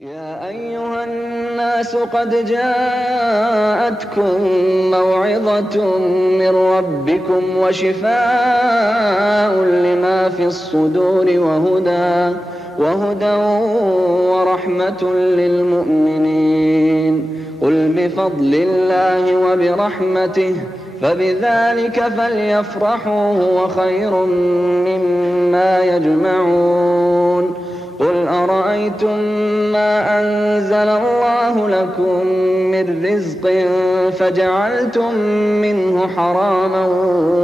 يا أيها الناس قد جاءتكم موعظة من ربكم وشفاء لما في الصدور وهدى ورحمة للمؤمنين. قل بفضل الله وبرحمته فبذلك فليفرحوا هو خير مما يجمعون. قل أرأيتم ما أنزل الله لكم من رزق فجعلتم منه حراما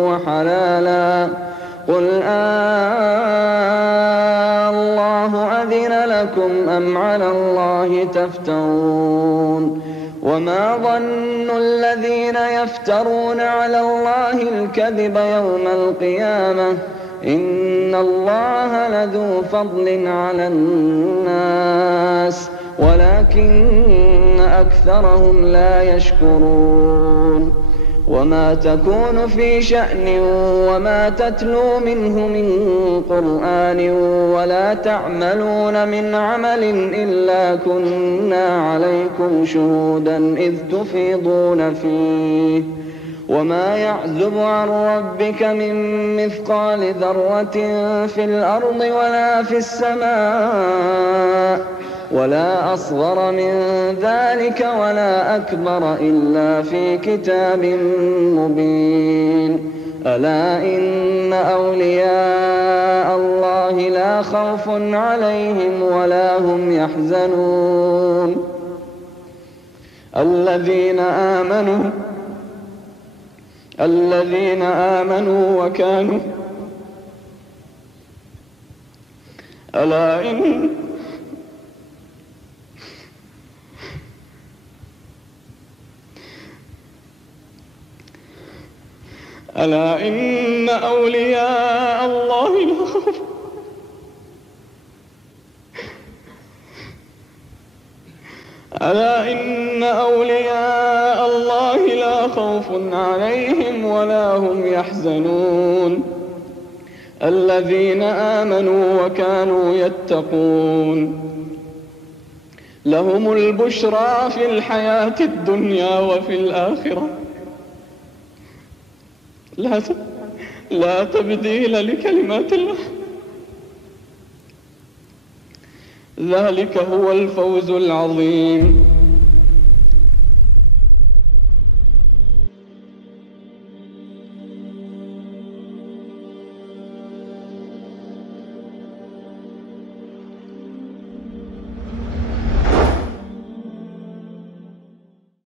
وحلالا قل الله أذن لكم أم على الله تفترون. وما ظن الذين يفترون على الله الكذب يوم القيامة إن الله لذو فضل على الناس ولكن أكثرهم لا يشكرون. وما تكون في شأن وما تتلو منه من قرآن ولا تعملون من عمل إلا كنا عليكم شهودا إذ تفيضون فيه. وما يعزب عن ربك من مثقال ذرة في الأرض ولا في السماء ولا أصغر من ذلك ولا أكبر إلا في كتاب مبين. ألا إن أولياء الله لا خوف عليهم ولا هم يحزنون. الذين آمنوا وكانوا ألا إن أولياء الله لا خوف عليهم ولا هم يحزنون. الذين آمنوا وكانوا يتقون لهم البشرى في الحياة الدنيا وفي الآخرة لا تبديل لكلمات الله ذلك هو الفوز العظيم.